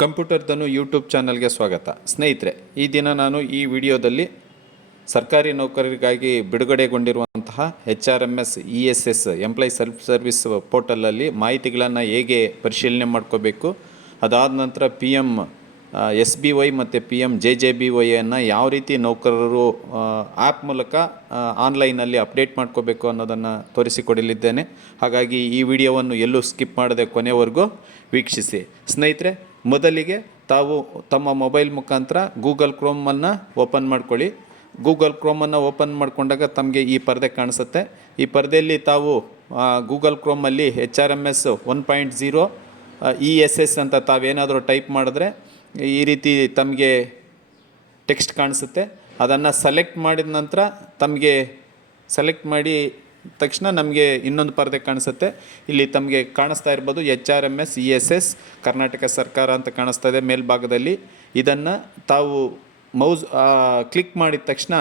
Computer ಧನು YouTube ಚಾನಲ್ಗೆ ಸ್ವಾಗತ. ಸ್ನೇಹಿತರೆ, ಈ ದಿನ ನಾನು ಈ ವಿಡಿಯೋದಲ್ಲಿ ಸರ್ಕಾರಿ ನೌಕರರಿಗಾಗಿ ಬಿಡುಗಡೆಗೊಂಡಿರುವಂತಹ HRMS ESS employee self service ಪೋರ್ಟಲಲ್ಲಿ ಮಾಹಿತಿಗಳನ್ನು ಹೇಗೆ ಪರಿಶೀಲನೆ ಮಾಡ್ಕೋಬೇಕು, ಅದಾದ ನಂತರ PM SBY ಮತ್ತು PM JJBYಯನ್ನು ಯಾವ ರೀತಿ ನೌಕರರು ಆ್ಯಪ್ ಮೂಲಕ ಆನ್ಲೈನಲ್ಲಿ ಅಪ್ಡೇಟ್ ಮಾಡ್ಕೋಬೇಕು ಅನ್ನೋದನ್ನು ತೋರಿಸಿಕೊಡಲಿದ್ದೇನೆ. ಹಾಗಾಗಿ ಈ ವಿಡಿಯೋವನ್ನು ಎಲ್ಲೂ ಸ್ಕಿಪ್ ಮಾಡದೆ ಕೊನೆವರೆಗೂ ವೀಕ್ಷಿಸಿ. ಸ್ನೇಹಿತರೆ, ಮೊದಲಿಗೆ ತಾವು ತಮ್ಮ ಮೊಬೈಲ್ ಮುಖಾಂತರ ಗೂಗಲ್ ಕ್ರೋಮನ್ನು ಓಪನ್ ಮಾಡ್ಕೊಳ್ಳಿ. ಗೂಗಲ್ ಕ್ರೋಮನ್ನು ಓಪನ್ ಮಾಡಿಕೊಂಡಾಗ ತಮಗೆ ಈ ಪರದೆ ಕಾಣಿಸುತ್ತೆ. ಈ ಪರದೆಯಲ್ಲಿ ತಾವು ಗೂಗಲ್ ಕ್ರೋಮಲ್ಲಿ HRMS 1.0 ESS ಅಂತ ತಾವೇನಾದರೂ ಟೈಪ್ ಮಾಡಿದ್ರೆ ಈ ರೀತಿ ತಮಗೆ ಟೆಕ್ಸ್ಟ್ ಕಾಣಿಸುತ್ತೆ. ಅದನ್ನು ಸೆಲೆಕ್ಟ್ ಮಾಡಿದ ನಂತರ ತಮಗೆ ಸೆಲೆಕ್ಟ್ ಮಾಡಿ ತಕ್ಷಣ ನಮಗೆ ಇನ್ನೊಂದು ಪರದೆ ಕಾಣಿಸುತ್ತೆ. ಇಲ್ಲಿ ತಮಗೆ ಕಾಣಿಸ್ತಾ ಇರ್ಬೋದು HRMS ESS ಕರ್ನಾಟಕ ಸರ್ಕಾರ ಅಂತ ಕಾಣಿಸ್ತಾ ಇದೆ ಮೇಲ್ಭಾಗದಲ್ಲಿ. ಇದನ್ನು ತಾವು ಮೌಸ್ ಕ್ಲಿಕ್ ಮಾಡಿದ ತಕ್ಷಣ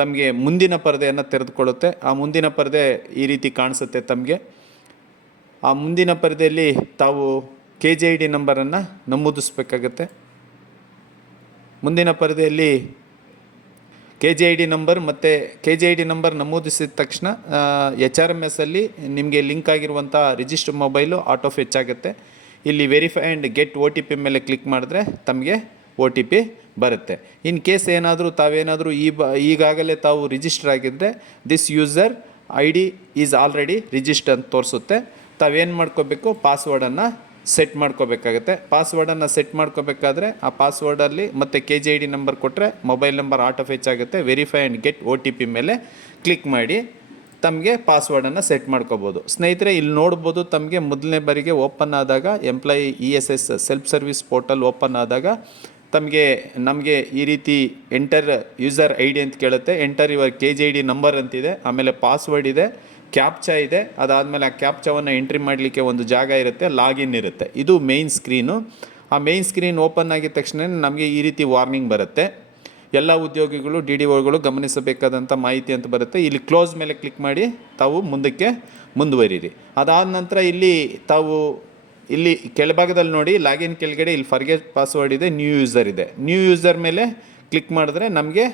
ತಮಗೆ ಮುಂದಿನ ಪರದೆಯನ್ನು ತೆರೆದುಕೊಳ್ಳುತ್ತೆ. ಆ ಮುಂದಿನ ಪರದೆ ಈ ರೀತಿ ಕಾಣಿಸುತ್ತೆ ತಮಗೆ. ಆ ಮುಂದಿನ ಪರದೆಯಲ್ಲಿ ತಾವು KJID ನಂಬರನ್ನು ನಮೂದಿಸಬೇಕಾಗತ್ತೆ. ಮುಂದಿನ ಪರದೆಯಲ್ಲಿ KJID ನಂಬರ್ ಮತ್ತು KJID ನಂಬರ್ ನಮೂದಿಸಿದ ತಕ್ಷಣ HRMSಲ್ಲಿ ನಿಮಗೆ ಲಿಂಕ್ ಆಗಿರುವಂಥ ರಿಜಿಸ್ಟರ್ ಮೊಬೈಲು ಆಟೋ ಫೆಚ್ ಆಗುತ್ತೆ. ಇಲ್ಲಿ ವೆರಿಫೈ ಆ್ಯಂಡ್ ಗೆಟ್ OTP ಮೇಲೆ ಕ್ಲಿಕ್ ಮಾಡಿದ್ರೆ ತಮಗೆ OTP ಬರುತ್ತೆ. ಇನ್ ಕೇಸ್ ಏನಾದರೂ ತಾವೇನಾದರೂ ಈಗಾಗಲೇ ತಾವು ರಿಜಿಸ್ಟರ್ ಆಗಿದ್ದರೆ this user ID is already register ಅಂತ ತೋರಿಸುತ್ತೆ. ತಾವೇನು ಮಾಡ್ಕೋಬೇಕು, ಪಾಸ್ವರ್ಡನ್ನು ಸೆಟ್ ಮಾಡ್ಕೋಬೇಕಾಗತ್ತೆ. ಪಾಸ್ವರ್ಡನ್ನು ಸೆಟ್ ಮಾಡ್ಕೋಬೇಕಾದ್ರೆ ಆ ಪಾಸ್ವರ್ಡಲ್ಲಿ ಮತ್ತು KJID ನಂಬರ್ ಕೊಟ್ಟರೆ ಮೊಬೈಲ್ ನಂಬರ್ ಆಟೋ ಫೆಚ್ ಆಗುತ್ತೆ. ವೆರಿಫೈ ಆ್ಯಂಡ್ ಗೆಟ್ OTP ಮೇಲೆ ಕ್ಲಿಕ್ ಮಾಡಿ ತಮಗೆ ಪಾಸ್ವರ್ಡನ್ನು ಸೆಟ್ ಮಾಡ್ಕೋಬೋದು. ಸ್ನೇಹಿತರೆ, ಇಲ್ಲಿ ನೋಡ್ಬೋದು ತಮಗೆ ಮೊದಲನೇ ಬಾರಿಗೆ ಓಪನ್ ಆದಾಗ employee ESS self service portal open ಆದಾಗ ನಮಗೆ ಈ ರೀತಿ ಎಂಟರ್ ಯೂಸರ್ ID ಅಂತ ಕೇಳುತ್ತೆ. ಎಂಟರ್ ಯುವರ್ KJID ನಂಬರ್ ಅಂತಿದೆ, ಆಮೇಲೆ ಪಾಸ್ವರ್ಡ್ ಇದೆ, ಕ್ಯಾಪ್ಚಾ ಇದೆ. ಅದಾದಮೇಲೆ ಆ ಕ್ಯಾಪ್ಚಾವನ್ನು ಎಂಟ್ರಿ ಮಾಡಲಿಕ್ಕೆ ಒಂದು ಜಾಗ ಇರುತ್ತೆ, ಲಾಗಿನ್ ಇರುತ್ತೆ. ಇದು ಮೇಯ್ನ್ ಸ್ಕ್ರೀನು. ಆ ಮೇಯ್ನ್ ಸ್ಕ್ರೀನ್ ಓಪನ್ ಆಗಿದ ತಕ್ಷಣ ನಮಗೆ ಈ ರೀತಿ ವಾರ್ನಿಂಗ್ ಬರುತ್ತೆ. ಎಲ್ಲ ಉದ್ಯೋಗಿಗಳು DDOಗಳು ಗಮನಿಸಬೇಕಾದಂಥ ಮಾಹಿತಿ ಅಂತ ಬರುತ್ತೆ. ಇಲ್ಲಿ ಕ್ಲೋಸ್ ಮೇಲೆ ಕ್ಲಿಕ್ ಮಾಡಿ ತಾವು ಮುಂದಕ್ಕೆ ಮುಂದುವರಿರಿ. ಅದಾದ ನಂತರ ಇಲ್ಲಿ ಕೆಳಭಾಗದಲ್ಲಿ ನೋಡಿ ಲಾಗಿನ್ ಕೆಳಗಡೆ ಇಲ್ಲಿ ಫರ್ಗೆಟ್ ಪಾಸ್ವರ್ಡ್ ಇದೆ, ನ್ಯೂ ಯೂಸರ್ ಇದೆ. ನ್ಯೂ ಯೂಸರ್ ಮೇಲೆ ಕ್ಲಿಕ್ ಮಾಡಿದ್ರೆ ನಮಗೆ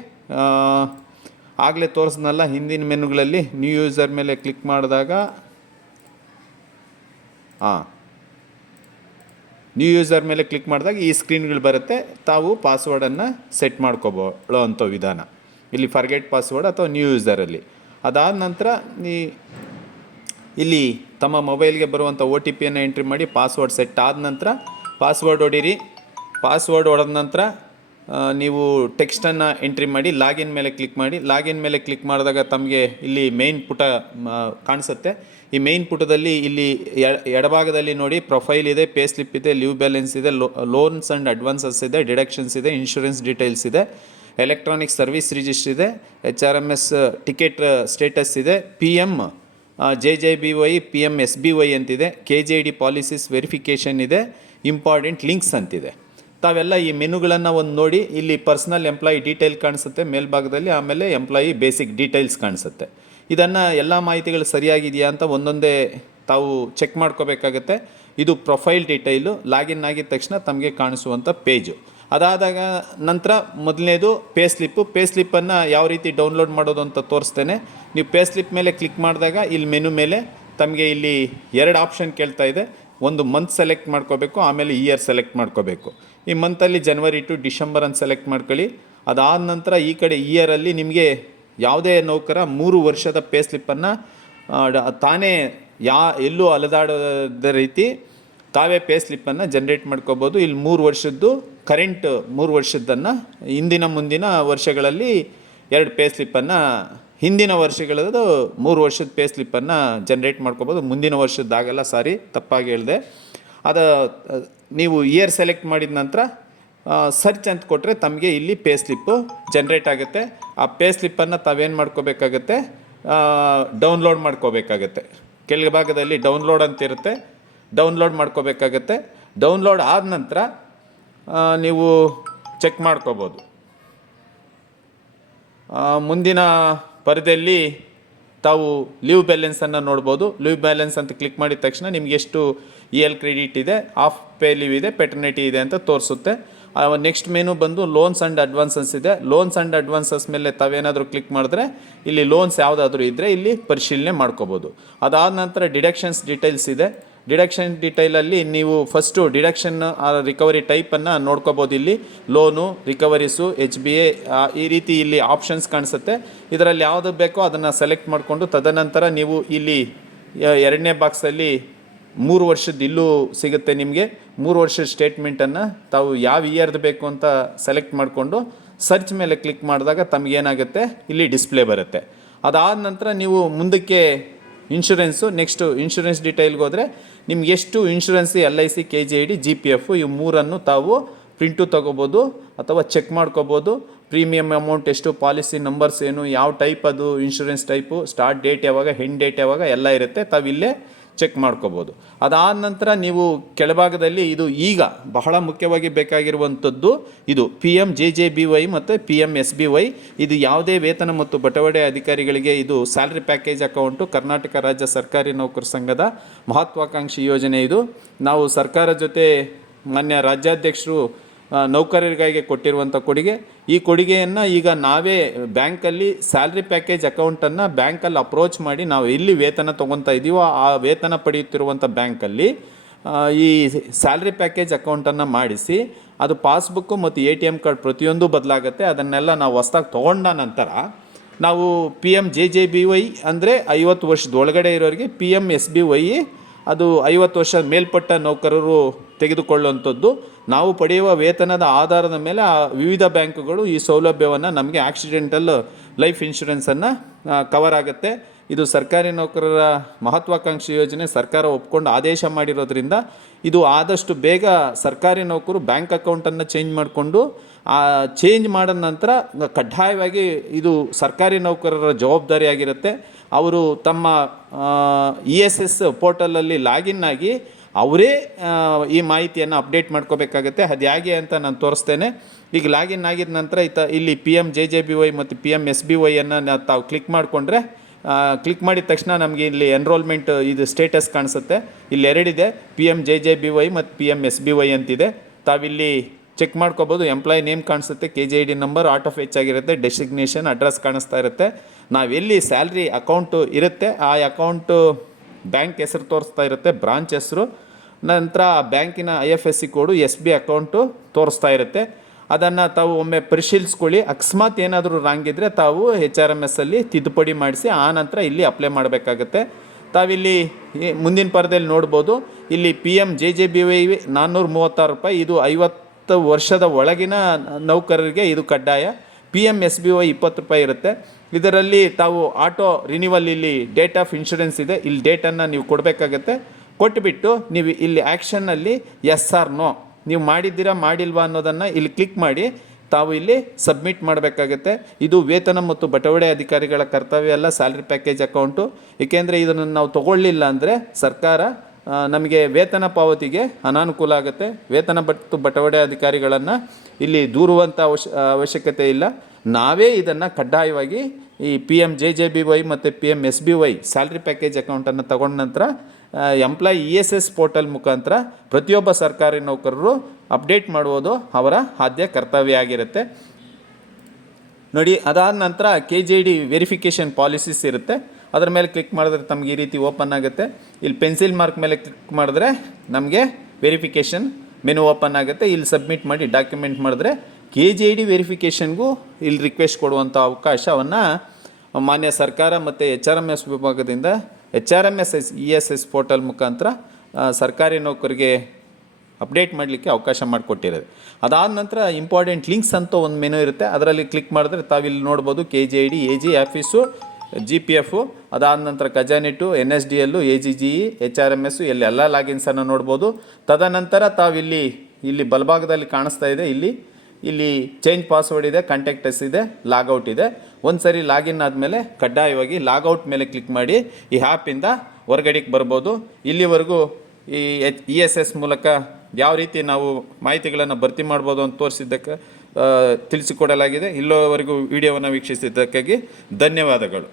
ಆಗಲೇ ತೋರಿಸ್ನಲ್ಲ ಹಿಂದಿನ ಮೆನುಗಳಲ್ಲಿ ನ್ಯೂ ಯೂಸರ್ ಮೇಲೆ ಕ್ಲಿಕ್ ಮಾಡಿದಾಗ ನ್ಯೂ ಯೂಸರ್ ಮೇಲೆ ಕ್ಲಿಕ್ ಮಾಡಿದಾಗ ಈ ಸ್ಕ್ರೀನ್ಗಳು ಬರುತ್ತೆ. ತಾವು ಪಾಸ್ವರ್ಡನ್ನು ಸೆಟ್ ಮಾಡ್ಕೋಬೋಳೋ ಅಂಥ ವಿಧಾನ ಇಲ್ಲಿ ಫರ್ಗೆಟ್ ಪಾಸ್ವರ್ಡ್ ಅಥವಾ ನ್ಯೂ ಯೂಸರಲ್ಲಿ. ಅದಾದ ನಂತರ ಇಲ್ಲಿ ತಮ್ಮ ಮೊಬೈಲ್ಗೆ ಬರುವಂಥ OTPಯನ್ನು ಎಂಟ್ರಿ ಮಾಡಿ ಪಾಸ್ವರ್ಡ್ ಸೆಟ್ ಆದ ನಂತರ ಪಾಸ್ವರ್ಡ್ ಹೊಡೀರಿ. ಪಾಸ್ವರ್ಡ್ ಹೊಡೆದ ನಂತರ ನೀವು ಟೆಕ್ಸ್ಟನ್ನು ಎಂಟ್ರಿ ಮಾಡಿ ಲಾಗಿನ್ ಮೇಲೆ ಕ್ಲಿಕ್ ಮಾಡಿ. ಲಾಗಿನ್ ಮೇಲೆ ಕ್ಲಿಕ್ ಮಾಡಿದಾಗ ತಮಗೆ ಇಲ್ಲಿ ಮೇಯ್ನ್ ಪುಟ ಕಾಣಿಸುತ್ತೆ. ಈ ಮೇಯ್ನ್ ಪುಟದಲ್ಲಿ ಇಲ್ಲಿ ಎಡಭಾಗದಲ್ಲಿ ನೋಡಿ ಪ್ರೊಫೈಲ್ ಇದೆ, ಪೇ ಸ್ಲಿಪ್ ಇದೆ, ಲೀವ್ ಬ್ಯಾಲೆನ್ಸ್ ಇದೆ, ಲೋನ್ಸ್ ಆ್ಯಂಡ್ ಅಡ್ವಾನ್ಸಸ್ ಇದೆ, ಡಿಡಕ್ಷನ್ಸ್ ಇದೆ, ಇನ್ಶೂರೆನ್ಸ್ ಡೀಟೇಲ್ಸ್ ಇದೆ, ಎಲೆಕ್ಟ್ರಾನಿಕ್ ಸರ್ವಿಸ್ ರಿಜಿಸ್ಟರ್ ಇದೆ, HRMS ಟಿಕೆಟ್ ಸ್ಟೇಟಸ್ ಇದೆ, PM JJBY PM SBY ಅಂತಿದೆ, KJID ಪಾಲಿಸೀಸ್ ವೆರಿಫಿಕೇಷನ್ ಇದೆ, ಇಂಪಾರ್ಟೆಂಟ್ ಲಿಂಕ್ಸ್ ಅಂತಿದೆ. ತಾವೆಲ್ಲ ಈ ಮೆನುಗಳನ್ನು ಒಂದು ನೋಡಿ. ಇಲ್ಲಿ ಪರ್ಸನಲ್ ಎಂಪ್ಲಾಯಿ ಡೀಟೇಲ್ ಕಾಣಿಸುತ್ತೆ ಮೇಲ್ಭಾಗದಲ್ಲಿ, ಆಮೇಲೆ ಎಂಪ್ಲಾಯಿ ಬೇಸಿಕ್ ಡೀಟೇಲ್ಸ್ ಕಾಣಿಸುತ್ತೆ. ಇದನ್ನು ಎಲ್ಲ ಮಾಹಿತಿಗಳು ಸರಿಯಾಗಿದೆಯಾ ಅಂತ ಒಂದೊಂದೇ ತಾವು ಚೆಕ್ ಮಾಡ್ಕೋಬೇಕಾಗತ್ತೆ. ಇದು ಪ್ರೊಫೈಲ್ ಡೀಟೈಲು. ಲಾಗಿನ್ ಆಗಿದ ತಕ್ಷಣ ತಮಗೆ ಕಾಣಿಸುವಂಥ ಪೇಜು. ಅದಾದಾಗ ನಂತರ ಮೊದಲನೇದು ಪೇ ಸ್ಲಿಪ್ಪನ್ನು ಯಾವ ರೀತಿ ಡೌನ್ಲೋಡ್ ಮಾಡೋದು ಅಂತ ತೋರಿಸ್ತೇನೆ. ನೀವು ಪೇ ಸ್ಲಿಪ್ ಮೇಲೆ ಕ್ಲಿಕ್ ಮಾಡಿದಾಗ ಇಲ್ಲಿ ಮೆನು ಮೇಲೆ ತಮಗೆ ಇಲ್ಲಿ 2 ಆಪ್ಷನ್ ಕೇಳ್ತಾ ಇದೆ. ಒಂದು ಮಂತ್ ಸೆಲೆಕ್ಟ್ ಮಾಡ್ಕೋಬೇಕು, ಆಮೇಲೆ ಇಯರ್ ಸೆಲೆಕ್ಟ್ ಮಾಡ್ಕೋಬೇಕು. ಈ ಮಂತಲ್ಲಿ ಜನವರಿ ಟು ಡಿಸೆಂಬರ್ ಅಂತ ಸೆಲೆಕ್ಟ್ ಮಾಡ್ಕೊಳ್ಳಿ. ಅದಾದ ನಂತರ ಈ ಕಡೆ ಇಯರಲ್ಲಿ ನಿಮಗೆ ಯಾವುದೇ ನೌಕರ 3 ವರ್ಷದ ಪೇ ಸ್ಲಿಪ್ಪನ್ನು ತಾನೇ ಎಲ್ಲೂ ಅಲೆದಾಡದ ರೀತಿ ತಾವೇ ಪೇ ಸ್ಲಿಪ್ಪನ್ನು ಜನ್ರೇಟ್ ಮಾಡ್ಕೋಬೋದು. ಇಲ್ಲಿ 3 ವರ್ಷದ್ದು ಕರೆಂಟ್ 3 ವರ್ಷದ್ದನ್ನು ಮುಂದಿನ ವರ್ಷಗಳಲ್ಲಿ 2 ಪೇ ಸ್ಲಿಪ್ಪನ್ನು ಹಿಂದಿನ ವರ್ಷಗಳದ್ದು 3 ವರ್ಷದ ಪೇ ಸ್ಲಿಪ್ಪನ್ನು ಜನ್ರೇಟ್ ಮಾಡ್ಕೋಬೋದು. ಮುಂದಿನ ವರ್ಷದ್ದಾಗಲ್ಲ, ಸಾರಿ ತಪ್ಪಾಗಿ ಹೇಳಿದೆ. ನೀವು ಇಯರ್ ಸೆಲೆಕ್ಟ್ ಮಾಡಿದ ನಂತರ ಸರ್ಚ್ ಅಂತ ಕೊಟ್ಟರೆ ತಮಗೆ ಇಲ್ಲಿ ಪೇ ಸ್ಲಿಪ್ಪು ಜನ್ರೇಟ್ ಆಗುತ್ತೆ. ಆ ಪೇ ಸ್ಲಿಪ್ಪನ್ನು ತಾವೇನು ಮಾಡ್ಕೋಬೇಕಾಗತ್ತೆ, ಡೌನ್ಲೋಡ್ ಮಾಡ್ಕೋಬೇಕಾಗತ್ತೆ. ಕೆಳಭಾಗದಲ್ಲಿ ಡೌನ್ಲೋಡ್ ಅಂತಿರುತ್ತೆ, ಡೌನ್ಲೋಡ್ ಮಾಡ್ಕೋಬೇಕಾಗತ್ತೆ. ಡೌನ್ಲೋಡ್ ಆದ ನಂತರ ನೀವು ಚೆಕ್ ಮಾಡ್ಕೋಬೋದು. ಮುಂದಿನ ಪರದೆಯಲ್ಲಿ ತಾವು ಲೀವ್ ಬ್ಯಾಲೆನ್ಸನ್ನು ನೋಡ್ಬೋದು. ಲೀವ್ ಬ್ಯಾಲೆನ್ಸ್ ಅಂತ ಕ್ಲಿಕ್ ಮಾಡಿದ ತಕ್ಷಣ ನಿಮ್ಗೆ ಎಷ್ಟು EL ಕ್ರೆಡಿಟ್ ಇದೆ, ಆಫ್ ಪೇ ಲೀವ್ ಇದೆ, ಪೆಟರ್ನಿಟಿ ಇದೆ ಅಂತ ತೋರಿಸುತ್ತೆ. ನೆಕ್ಸ್ಟ್ ಮೆನು ಬಂದು ಲೋನ್ಸ್ ಆ್ಯಂಡ್ ಅಡ್ವಾನ್ಸಸ್ ಇದೆ. ಲೋನ್ಸ್ ಆ್ಯಂಡ್ ಅಡ್ವಾನ್ಸಸ್ ಮೇಲೆ ತಾವೇನಾದರೂ ಕ್ಲಿಕ್ ಮಾಡಿದ್ರೆ ಇಲ್ಲಿ ಲೋನ್ಸ್ ಯಾವುದಾದ್ರೂ ಇದ್ದರೆ ಇಲ್ಲಿ ಪರಿಶೀಲನೆ ಮಾಡ್ಕೋಬೋದು. ಅದಾದ ನಂತರ ಡಿಡಕ್ಷನ್ಸ್ ಡೀಟೇಲ್ಸ್ ಇದೆ. ಡಿಡಕ್ಷನ್ ಡೀಟೈಲಲ್ಲಿ ನೀವು ಫಸ್ಟು ಡಿಡಕ್ಷನ್ ರಿಕವರಿ ಟೈಪನ್ನು ನೋಡ್ಕೋಬೋದು. ಇಲ್ಲಿ ಲೋನು, ರಿಕವರೀಸು, HBA ಈ ರೀತಿ ಇಲ್ಲಿ ಆಪ್ಷನ್ಸ್ ಕಾಣಿಸುತ್ತೆ. ಇದರಲ್ಲಿ ಯಾವುದು ಬೇಕೋ ಅದನ್ನು ಸೆಲೆಕ್ಟ್ ಮಾಡಿಕೊಂಡು ತದನಂತರ ನೀವು ಇಲ್ಲಿ ಎರಡನೇ ಬಾಕ್ಸಲ್ಲಿ 3 ವರ್ಷದ ಇಲ್ಲೂ ಸಿಗುತ್ತೆ ನಿಮಗೆ. 3 ವರ್ಷದ ಸ್ಟೇಟ್ಮೆಂಟನ್ನು ತಾವು ಯಾವ ಇಯರ್ದು ಬೇಕು ಅಂತ ಸೆಲೆಕ್ಟ್ ಮಾಡಿಕೊಂಡು ಸರ್ಚ್ ಮೇಲೆ ಕ್ಲಿಕ್ ಮಾಡಿದಾಗ ತಮಗೇನಾಗುತ್ತೆ ಇಲ್ಲಿ ಡಿಸ್ಪ್ಲೇ ಬರುತ್ತೆ. ಅದಾದ ನಂತರ ನೀವು ಮುಂದಕ್ಕೆ ಇನ್ಶೂರೆನ್ಸು, ನೆಕ್ಸ್ಟು ಇನ್ಶೂರೆನ್ಸ್ ಡೀಟೈಲ್ಗೆ ಹೋದರೆ ನಿಮ್ಗೆ ಎಷ್ಟು ಇನ್ಶೂರೆನ್ಸ್ LIC, KJID, GPF ಇವು 3 ತಾವು ಪ್ರಿಂಟು ತೊಗೋಬೋದು ಅಥವಾ ಚೆಕ್ ಮಾಡ್ಕೋಬೋದು. ಪ್ರೀಮಿಯಮ್ ಅಮೌಂಟ್ ಎಷ್ಟು, ಪಾಲಿಸಿ ನಂಬರ್ಸ್ ಏನು, ಯಾವ ಟೈಪ್ ಅದು ಇನ್ಶೂರೆನ್ಸ್ ಟೈಪು, ಸ್ಟಾರ್ಟ್ ಡೇಟ್ ಯಾವಾಗ, ಹೆಂಡ್ ಡೇಟ್ ಯಾವಾಗ ಎಲ್ಲ ಇರುತ್ತೆ, ತಾವಿಲ್ಲೇ ಚೆಕ್ ಮಾಡ್ಕೋಬೋದು. ಅದಾದ ನಂತರ ನೀವು ಕೆಳಭಾಗದಲ್ಲಿ ಇದು ಈಗ ಬಹಳ ಮುಖ್ಯವಾಗಿ ಬೇಕಾಗಿರುವಂಥದ್ದು ಇದು PMJJBY ಮತ್ತು PMSBY. ಇದು ಯಾವುದೇ ವೇತನ ಮತ್ತು ಬಟವಾಡೆ ಅಧಿಕಾರಿಗಳಿಗೆ ಇದು ಸ್ಯಾಲ್ರಿ ಪ್ಯಾಕೇಜ್ ಅಕೌಂಟು. ಕರ್ನಾಟಕ ರಾಜ್ಯ ಸರ್ಕಾರಿ ನೌಕರ ಸಂಘದ ಮಹತ್ವಾಕಾಂಕ್ಷಿ ಯೋಜನೆ ಇದು. ನಾವು ಸರ್ಕಾರ ಜೊತೆ ಮಾನ್ಯ ರಾಜ್ಯಾಧ್ಯಕ್ಷರು ನೌಕರರಿಗಾಗಿ ಕೊಟ್ಟಿರುವಂಥ ಕೊಡುಗೆ. ಈ ಕೊಡುಗೆಯನ್ನು ಈಗ ನಾವೇ ಬ್ಯಾಂಕಲ್ಲಿ ಸ್ಯಾಲ್ರಿ ಪ್ಯಾಕೇಜ್ ಅಕೌಂಟನ್ನು ಬ್ಯಾಂಕಲ್ಲಿ ಅಪ್ರೋಚ್ ಮಾಡಿ ನಾವು ಎಲ್ಲಿ ವೇತನ ತೊಗೊತಾ ಇದ್ದೀವೋ ಆ ವೇತನ ಪಡೆಯುತ್ತಿರುವಂಥ ಬ್ಯಾಂಕಲ್ಲಿ ಈ ಸ್ಯಾಲ್ರಿ ಪ್ಯಾಕೇಜ್ ಅಕೌಂಟನ್ನು ಮಾಡಿಸಿ ಅದು ಪಾಸ್ಬುಕ್ಕು ಮತ್ತು ATM ಕಾರ್ಡ್ ಪ್ರತಿಯೊಂದು ಬದಲಾಗುತ್ತೆ. ಅದನ್ನೆಲ್ಲ ನಾವು ಹೊಸ್ದಾಗಿ ತೊಗೊಂಡ ನಂತರ ನಾವು PMJJBY ಅಂದರೆ 50 ವರ್ಷದ ಒಳಗಡೆ ಇರೋರಿಗೆ, PMSBY ಅದು 50 ವರ್ಷ ಮೇಲ್ಪಟ್ಟ ನೌಕರರು ತೆಗೆದುಕೊಳ್ಳುವಂಥದ್ದು. ನಾವು ಪಡೆಯುವ ವೇತನದ ಆಧಾರದ ಮೇಲೆ ವಿವಿಧ ಬ್ಯಾಂಕುಗಳು ಈ ಸೌಲಭ್ಯವನ್ನು ನಮಗೆ ಆಕ್ಸಿಡೆಂಟಲ್ ಲೈಫ್ ಇನ್ಶೂರೆನ್ಸನ್ನು ಕವರ್ ಆಗುತ್ತೆ. ಇದು ಸರ್ಕಾರಿ ನೌಕರರ ಮಹತ್ವಾಕಾಂಕ್ಷಿ ಯೋಜನೆ. ಸರ್ಕಾರ ಒಪ್ಕೊಂಡು ಆದೇಶ ಮಾಡಿರೋದ್ರಿಂದ ಇದು ಆದಷ್ಟು ಬೇಗ ಸರ್ಕಾರಿ ನೌಕರು ಬ್ಯಾಂಕ್ ಅಕೌಂಟನ್ನು ಚೇಂಜ್ ಮಾಡಿಕೊಂಡು ಚೇಂಜ್ ಮಾಡಿದ ನಂತರ ಕಡ್ಡಾಯವಾಗಿ ಇದು ಸರ್ಕಾರಿ ನೌಕರರ ಜವಾಬ್ದಾರಿಯಾಗಿರುತ್ತೆ. ಅವರು ತಮ್ಮ ESS ಪೋರ್ಟಲಲ್ಲಿ ಲಾಗಿನ್ ಆಗಿ ಅವರೇ ಈ ಮಾಹಿತಿಯನ್ನು ಅಪ್ಡೇಟ್ ಮಾಡ್ಕೋಬೇಕಾಗತ್ತೆ. ಅದು ಹೇಗೆ ಅಂತ ನಾನು ತೋರಿಸ್ತೇನೆ. ಈಗ ಲಾಗಿನ್ ಆಗಿದ ನಂತರ ಇಲ್ಲಿ PMJJBY ಮತ್ತು PMSBYಯನ್ನು ತಾವು ಕ್ಲಿಕ್ ಮಾಡಿಕೊಂಡ್ರೆ ಕ್ಲಿಕ್ ಮಾಡಿದ ತಕ್ಷಣ ನಮಗೆ ಇಲ್ಲಿ ಎನ್ರೋಲ್ಮೆಂಟ್ ಇದು ಸ್ಟೇಟಸ್ ಕಾಣಿಸುತ್ತೆ. ಇಲ್ಲಿ ಎರಡಿದೆ, PMJJBY ಮತ್ತು PMSBY ಅಂತಿದೆ. ತಾವಿಲ್ಲಿ ಚೆಕ್ ಮಾಡ್ಕೋಬೋದು. ಎಂಪ್ಲಾಯ್ ನೇಮ್ ಕಾಣಿಸುತ್ತೆ, KJID number, art of H ಆಗಿರುತ್ತೆ, ಡೆಸಿಗ್ನೇಷನ್, ಅಡ್ರೆಸ್ ಕಾಣಿಸ್ತಾ ಇರುತ್ತೆ. ನಾವೆಲ್ಲಿ ಸ್ಯಾಲ್ರಿ ಅಕೌಂಟು ಇರುತ್ತೆ ಆ ಅಕೌಂಟು ಬ್ಯಾಂಕ್ ಹೆಸರು ತೋರಿಸ್ತಾ ಇರುತ್ತೆ, ಬ್ರಾಂಚ್ ಹೆಸರು, ನಂತರ ಬ್ಯಾಂಕಿನ IFSC ಕೋಡು, SB ಅಕೌಂಟು ತೋರಿಸ್ತಾ ಇರುತ್ತೆ. ಅದನ್ನು ತಾವು ಒಮ್ಮೆ ಪರಿಶೀಲಿಸ್ಕೊಳ್ಳಿ. ಅಕಸ್ಮಾತ್ ಏನಾದರೂ ರಾಂಗ್ ಇದ್ದರೆ ತಾವು HRMSಲ್ಲಿ ತಿದ್ದುಪಡಿ ಮಾಡಿಸಿ ಆ ನಂತರ ಇಲ್ಲಿ ಅಪ್ಲೈ ಮಾಡಬೇಕಾಗತ್ತೆ. ತಾವಿಲ್ಲಿ ಮುಂದಿನ ಪರದಲ್ಲಿ ನೋಡ್ಬೋದು. ಇಲ್ಲಿ PMJJBY 436 ರೂಪಾಯಿ. ಇದು 50 ವರ್ಷದ ಒಳಗಿನ ನೌಕರರಿಗೆ ಇದು ಕಡ್ಡಾಯ. PMSBY 20 ರೂಪಾಯಿ ಇರುತ್ತೆ. ಇದರಲ್ಲಿ ತಾವು ಆಟೋ ರಿನಿವಲ್ ಇಲ್ಲಿ ಡೇಟ್ ಆಫ್ ಇನ್ಶೂರೆನ್ಸ್ ಇದೆ, ಇಲ್ಲಿ ಡೇಟನ್ನು ನೀವು ಕೊಡಬೇಕಾಗತ್ತೆ. ಕೊಟ್ಟುಬಿಟ್ಟು ನೀವು ಇಲ್ಲಿ ಆ್ಯಕ್ಷನ್ನಲ್ಲಿ ಎಸ್ ಆರ್ ನೋ ನೀವು ಮಾಡಿದ್ದೀರಾ ಮಾಡಿಲ್ವಾ ಅನ್ನೋದನ್ನು ಇಲ್ಲಿ ಕ್ಲಿಕ್ ಮಾಡಿ ತಾವು ಇಲ್ಲಿ ಸಬ್ಮಿಟ್ ಮಾಡಬೇಕಾಗತ್ತೆ. ಇದು ವೇತನ ಮತ್ತು ಬಟವಾಡೆ ಅಧಿಕಾರಿಗಳ ಕರ್ತವ್ಯ ಅಲ್ಲ, ಸ್ಯಾಲ್ರಿ ಪ್ಯಾಕೇಜ್ ಅಕೌಂಟು. ಏಕೆಂದರೆ ಇದನ್ನು ನಾವು ತೊಗೊಳ್ಳಿಲ್ಲ ಅಂದರೆ ಸರ್ಕಾರ ನಮಗೆ ವೇತನ ಪಾವತಿಗೆ ಅನಾನುಕೂಲ ಆಗುತ್ತೆ. ವೇತನ ಮತ್ತು ಬಟವಾಡೆ ಅಧಿಕಾರಿಗಳನ್ನು ಇಲ್ಲಿ ದೂರುವಂಥ ಅವಶ್ಯಕತೆ ಇಲ್ಲ. ನಾವೇ ಇದನ್ನು ಕಡ್ಡಾಯವಾಗಿ ಈ PMJJBY ಮತ್ತು PMSBY ಸ್ಯಾಲ್ರಿ ಪ್ಯಾಕೇಜ್ ಅಕೌಂಟನ್ನು ತಗೊಂಡ ನಂತರ ಎಂಪ್ಲಾಯ್ ESS ಪೋರ್ಟಲ್ ಮುಖಾಂತರ ಪ್ರತಿಯೊಬ್ಬ ಸರ್ಕಾರಿ ನೌಕರರು ಅಪ್ಡೇಟ್ ಮಾಡುವುದು ಅವರ ಆದ್ಯ ಕರ್ತವ್ಯ ಆಗಿರುತ್ತೆ. ನೋಡಿ, ಅದಾದ ನಂತರ KJID ವೆರಿಫಿಕೇಷನ್ ಪಾಲಿಸೀಸ್ ಇರುತ್ತೆ. ಅದರ ಮೇಲೆ ಕ್ಲಿಕ್ ಮಾಡಿದ್ರೆ ತಮಗೆ ಈ ರೀತಿ ಓಪನ್ ಆಗುತ್ತೆ. ಇಲ್ಲಿ ಪೆನ್ಸಿಲ್ ಮಾರ್ಕ್ ಮೇಲೆ ಕ್ಲಿಕ್ ಮಾಡಿದ್ರೆ ನಮಗೆ ವೆರಿಫಿಕೇಷನ್ ಮೆನು ಓಪನ್ ಆಗುತ್ತೆ. ಇಲ್ಲಿ ಸಬ್ಮಿಟ್ ಮಾಡಿ ಡಾಕ್ಯುಮೆಂಟ್ ಮಾಡಿದ್ರೆ KJID ವೆರಿಫಿಕೇಷನ್ಗೂ ಇಲ್ಲಿ ರಿಕ್ವೆಸ್ಟ್ ಕೊಡುವಂಥ ಅವಕಾಶವನ್ನು ಮಾನ್ಯ ಸರ್ಕಾರ ಮತ್ತು HRMS ವಿಭಾಗದಿಂದ HRMS ESS ಪೋರ್ಟಲ್ ಮುಖಾಂತರ ಸರ್ಕಾರಿ ನೌಕರಿಗೆ ಅಪ್ಡೇಟ್ ಮಾಡಲಿಕ್ಕೆ ಅವಕಾಶ ಮಾಡಿಕೊಟ್ಟಿರೋದು. ಅದಾದ ನಂತರ ಇಂಪಾರ್ಟೆಂಟ್ ಲಿಂಕ್ಸ್ ಅಂತ ಒಂದು ಮೆನು ಇರುತ್ತೆ. ಅದರಲ್ಲಿ ಕ್ಲಿಕ್ ಮಾಡಿದ್ರೆ ತಾವಿಲ್ಲಿ ನೋಡ್ಬೋದು KJID, AG ಆಫೀಸು, GPF, ಅದಾದ ನಂತರ ಖಜಾನೆಟು, NSDL, AGGE, HRMS ಎಲ್ಲ ಲಾಗಿನ್ಸನ್ನು ನೋಡ್ಬೋದು. ತದನಂತರ ತಾವಿಲ್ಲಿ ಬಲಭಾಗದಲ್ಲಿ ಕಾಣಿಸ್ತಾ ಇದೆ, ಇಲ್ಲಿ ಚೇಂಜ್ ಪಾಸ್ವರ್ಡ್ ಇದೆ, ಕಾಂಟ್ಯಾಕ್ಟಸ್ ಇದೆ, ಲಾಗೌಟ್ ಇದೆ. ಒಂದು ಸರಿ ಲಾಗಿನ್ ಆದಮೇಲೆ ಕಡ್ಡಾಯವಾಗಿ ಲಾಗೌಟ್ ಮೇಲೆ ಕ್ಲಿಕ್ ಮಾಡಿ ಈ ಆ್ಯಪಿಂದ ಹೊರಗಡೆಗೆ ಬರ್ಬೋದು. ಇಲ್ಲಿವರೆಗೂ ಈ ESS ಮೂಲಕ ಯಾವ ರೀತಿ ನಾವು ಮಾಹಿತಿಗಳನ್ನು ಭರ್ತಿ ಮಾಡ್ಬೋದು ಅಂತ ತೋರಿಸಿದ್ದಕ್ಕೆ ತಿಳಿಸಿಕೊಡಲಾಗಿದೆ. ಇಲ್ಲಿವರೆಗೂ ವಿಡಿಯೋವನ್ನು ವೀಕ್ಷಿಸಿದ್ದಕ್ಕಾಗಿ ಧನ್ಯವಾದಗಳು.